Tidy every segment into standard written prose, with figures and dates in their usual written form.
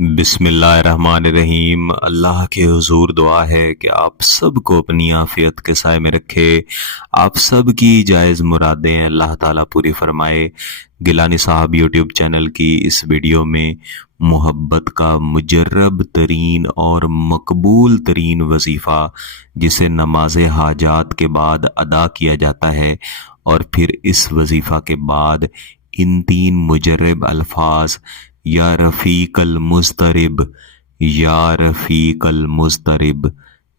بسم اللہ الرحمن الرحیم۔ اللہ کے حضور دعا ہے کہ آپ سب کو اپنی عافیت کے سائے میں رکھے، آپ سب کی جائز مرادیں اللہ تعالیٰ پوری فرمائے۔ گیلانی صاحب یوٹیوب چینل کی اس ویڈیو میں محبت کا مجرب ترین اور مقبول ترین وظیفہ جسے نماز حاجات کے بعد ادا کیا جاتا ہے، اور پھر اس وظیفہ کے بعد ان تین مجرب الفاظ یا رفیق المضطرب، یا رفیق المضطرب،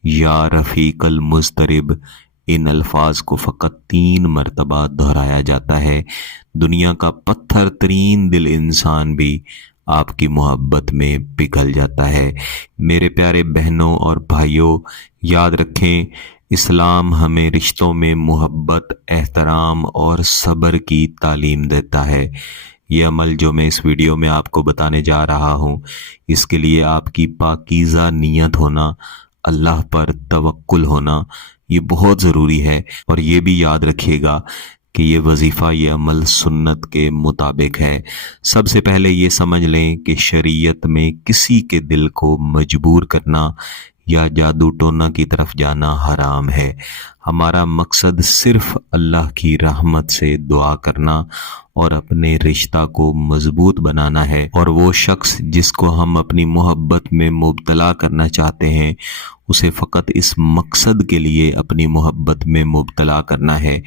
یا رفیق المضطرب، ان الفاظ کو فقط 3 مرتبہ دہرایا جاتا ہے۔ دنیا کا پتھر ترین دل انسان بھی آپ کی محبت میں پگھل جاتا ہے۔ میرے پیارے بہنوں اور بھائیوں، یاد رکھیں، اسلام ہمیں رشتوں میں محبت، احترام اور صبر کی تعلیم دیتا ہے۔ یہ عمل جو میں اس ویڈیو میں آپ کو بتانے جا رہا ہوں، اس کے لیے آپ کی پاکیزہ نیت ہونا، اللہ پر توکل ہونا، یہ بہت ضروری ہے۔ اور یہ بھی یاد رکھیے گا کہ یہ وظیفہ، یہ عمل سنت کے مطابق ہے۔ سب سے پہلے یہ سمجھ لیں کہ شریعت میں کسی کے دل کو مجبور کرنا یا جادو ٹونا کی طرف جانا حرام ہے۔ ہمارا مقصد صرف اللہ کی رحمت سے دعا کرنا اور اپنے رشتہ کو مضبوط بنانا ہے، اور وہ شخص جس کو ہم اپنی محبت میں مبتلا کرنا چاہتے ہیں، اسے فقط اس مقصد کے لیے اپنی محبت میں مبتلا کرنا ہے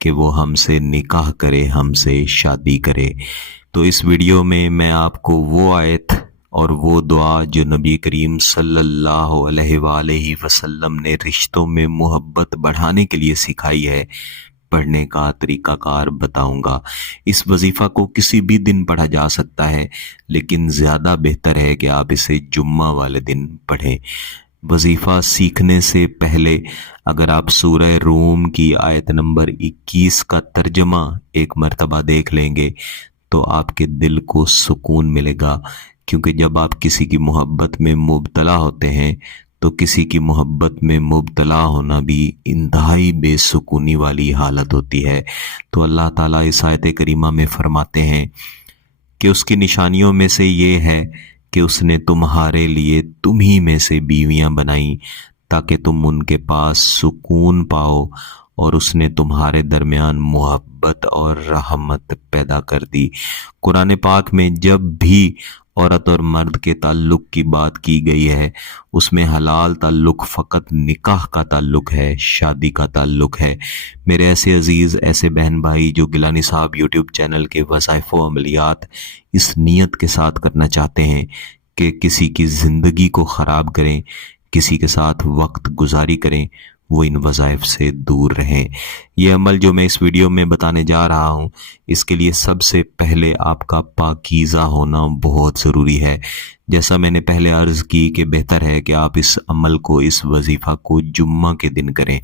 کہ وہ ہم سے نکاح کرے، ہم سے شادی کرے۔ تو اس ویڈیو میں آپ کو وہ آیت اور وہ دعا جو نبی کریم صلی اللہ علیہ وآلہ وسلم نے رشتوں میں محبت بڑھانے کے لیے سکھائی ہے، پڑھنے کا طریقہ کار بتاؤں گا۔ اس وظیفہ کو کسی بھی دن پڑھا جا سکتا ہے، لیکن زیادہ بہتر ہے کہ آپ اسے جمعہ والے دن پڑھیں۔ وظیفہ سیکھنے سے پہلے اگر آپ سورہ روم کی آیت نمبر 21 کا ترجمہ ایک مرتبہ دیکھ لیں گے تو آپ کے دل کو سکون ملے گا، کیونکہ جب آپ کسی کی محبت میں مبتلا ہوتے ہیں تو کسی کی محبت میں مبتلا ہونا بھی انتہائی بے سکونی والی حالت ہوتی ہے۔ تو اللہ تعالیٰ اس آیت کریمہ میں فرماتے ہیں کہ اس کی نشانیوں میں سے یہ ہے کہ اس نے تمہارے لیے تمہیں میں سے بیویاں بنائیں تاکہ تم ان کے پاس سکون پاؤ، اور اس نے تمہارے درمیان محبت اور رحمت پیدا کر دی۔ قرآن پاک میں جب بھی عورت اور مرد کے تعلق کی بات کی گئی ہے، اس میں حلال تعلق فقط نکاح کا تعلق ہے، شادی کا تعلق ہے۔ میرے ایسے عزیز، ایسے بہن بھائی جو گیلانی صاحب یوٹیوب چینل کے وظائف و عملیات اس نیت کے ساتھ کرنا چاہتے ہیں کہ کسی کی زندگی کو خراب کریں، کسی کے ساتھ وقت گزاری کریں، وہ ان وظائف سے دور رہیں۔ یہ عمل جو میں اس ویڈیو میں بتانے جا رہا ہوں، اس کے لیے سب سے پہلے آپ کا پاکیزہ ہونا بہت ضروری ہے۔ جیسا میں نے پہلے عرض کی کہ بہتر ہے کہ آپ اس عمل کو، اس وظیفہ کو جمعہ کے دن کریں۔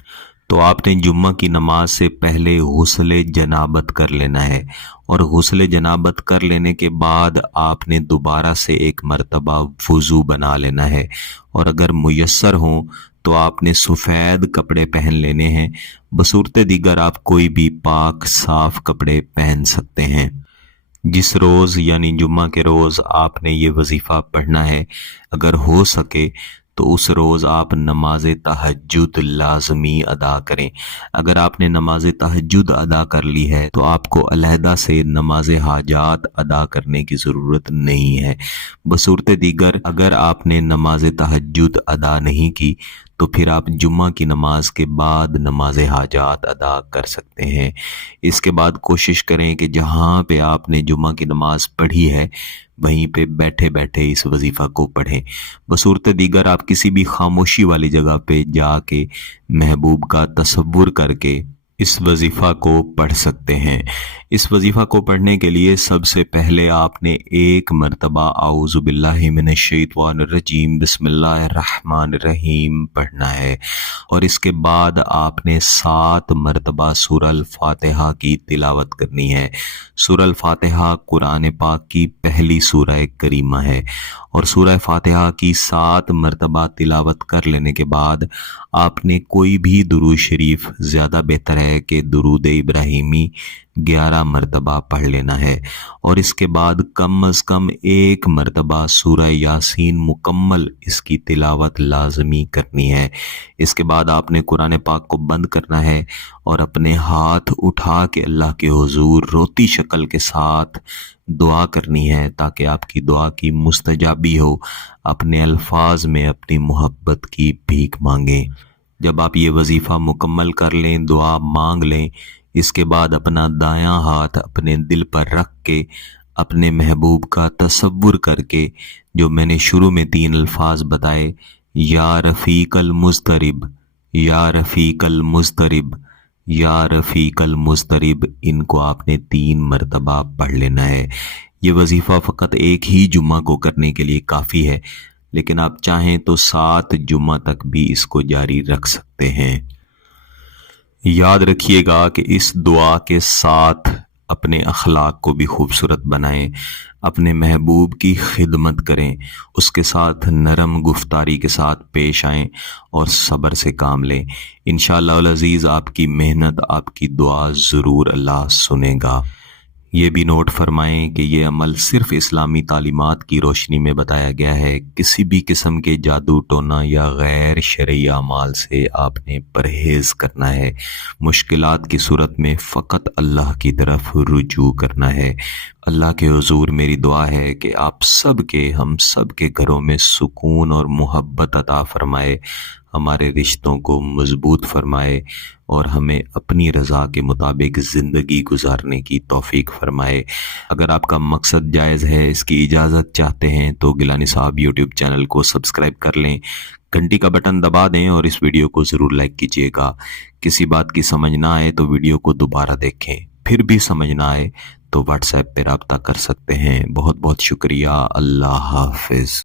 تو آپ نے جمعہ کی نماز سے پہلے غسل جنابت کر لینا ہے، اور غسل جنابت کر لینے کے بعد آپ نے دوبارہ سے ایک مرتبہ وضو بنا لینا ہے، اور اگر میسر ہوں تو آپ نے سفید کپڑے پہن لینے ہیں۔ بصورت دیگر آپ کوئی بھی پاک صاف کپڑے پہن سکتے ہیں۔ جس روز یعنی جمعہ کے روز آپ نے یہ وظیفہ پڑھنا ہے، اگر ہو سکے تو اس روز آپ نماز تہجد لازمی ادا کریں۔ اگر آپ نے نماز تہجد ادا کر لی ہے تو آپ کو علیحدہ سے نماز حاجات ادا کرنے کی ضرورت نہیں ہے۔ بصورت دیگر اگر آپ نے نماز تہجد ادا نہیں کی تو پھر آپ جمعہ کی نماز کے بعد نماز حاجات ادا کر سکتے ہیں۔ اس کے بعد کوشش کریں کہ جہاں پہ آپ نے جمعہ کی نماز پڑھی ہے وہیں پہ بیٹھے بیٹھے اس وظیفہ کو پڑھیں۔ بصورت دیگر آپ کسی بھی خاموشی والی جگہ پہ جا کے محبوب کا تصور کر کے اس وظیفہ کو پڑھ سکتے ہیں۔ اس وظیفہ کو پڑھنے کے لیے سب سے پہلے آپ نے ایک مرتبہ اعوذ باللہ من الشیطان الرجیم بسم اللہ الرحمن الرحیم پڑھنا ہے، اور اس کے بعد آپ نے 7 مرتبہ سورہ الفاتحہ کی تلاوت کرنی ہے۔ سورہ الفاتحہ قرآن پاک کی پہلی سورہ کریمہ ہے، اور سورہ فاتحہ کی 7 مرتبہ تلاوت کر لینے کے بعد آپ نے کوئی بھی درود شریف، زیادہ بہتر ہے ہے کہ درود ابراہیمی 11 مرتبہ پڑھ لینا ہے، اور اس کے بعد کم از کم 1 مرتبہ سورہ یاسین مکمل اس کی تلاوت لازمی کرنی ہے۔ اس کے بعد آپ نے قرآن پاک کو بند کرنا ہے اور اپنے ہاتھ اٹھا کے اللہ کے حضور روتی شکل کے ساتھ دعا کرنی ہے تاکہ آپ کی دعا کی مستجابی ہو۔ اپنے الفاظ میں اپنی محبت کی بھیک مانگیں۔ جب آپ یہ وظیفہ مکمل کر لیں، دعا مانگ لیں، اس کے بعد اپنا دایاں ہاتھ اپنے دل پر رکھ کے اپنے محبوب کا تصور کر کے جو میں نے شروع میں 3 الفاظ بتائے، یا رفیق المضطرب، یا رفیق المضطرب، یا رفیق المضطرب، ان کو آپ نے 3 مرتبہ پڑھ لینا ہے۔ یہ وظیفہ فقط ایک ہی جمعہ کو کرنے کے لیے کافی ہے، لیکن آپ چاہیں تو 7 جمعہ تک بھی اس کو جاری رکھ سکتے ہیں۔ یاد رکھیے گا کہ اس دعا کے ساتھ اپنے اخلاق کو بھی خوبصورت بنائیں، اپنے محبوب کی خدمت کریں، اس کے ساتھ نرم گفتاری کے ساتھ پیش آئیں اور صبر سے کام لیں۔ انشاءاللہ العزیز آپ کی محنت، آپ کی دعا ضرور اللہ سنے گا۔ یہ بھی نوٹ فرمائیں کہ یہ عمل صرف اسلامی تعلیمات کی روشنی میں بتایا گیا ہے، کسی بھی قسم کے جادو ٹونا یا غیر شرعی اعمال سے آپ نے پرہیز کرنا ہے۔ مشکلات کی صورت میں فقط اللہ کی طرف رجوع کرنا ہے۔ اللہ کے حضور میری دعا ہے کہ آپ سب کے، ہم سب کے گھروں میں سکون اور محبت عطا فرمائے، ہمارے رشتوں کو مضبوط فرمائے اور ہمیں اپنی رضا کے مطابق زندگی گزارنے کی توفیق فرمائے۔ اگر آپ کا مقصد جائز ہے، اس کی اجازت چاہتے ہیں تو گیلانی صاحب یوٹیوب چینل کو سبسکرائب کر لیں، گھنٹی کا بٹن دبا دیں اور اس ویڈیو کو ضرور لائک کیجیے گا۔ کسی بات کی سمجھ نہ آئے تو ویڈیو کو دوبارہ دیکھیں، پھر بھی سمجھ نہ آئے تو واٹس ایپ پہ رابطہ کر سکتے ہیں۔ بہت بہت شکریہ۔ اللہ حافظ۔